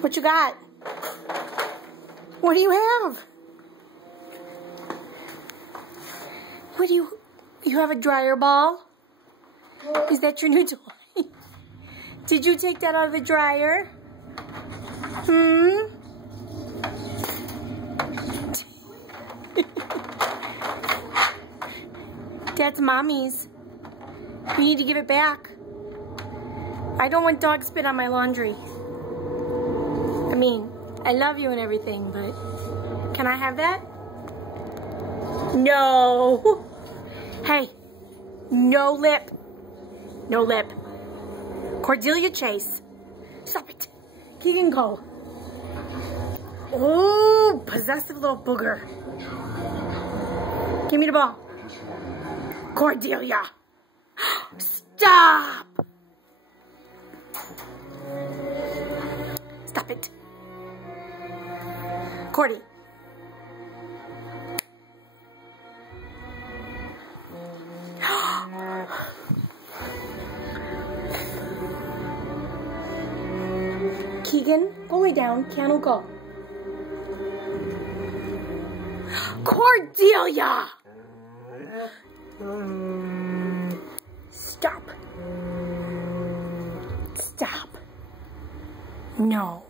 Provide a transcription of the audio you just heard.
What you got? What do you have? What do you have a dryer ball? Is that your new toy? Did you take that out of the dryer? That's Mommy's. You need to give it back. I don't want dog spit on my laundry. I mean, I love you and everything, but can I have that? No. Hey, no lip. No lip. Cordelia Chase. Stop it. Keegan, go. Oh, possessive little booger. Give me the ball. Cordelia. Stop. Stop it. Cordy. Keegan, go lay down. Keanu, go. Cordelia! Stop. Stop. No.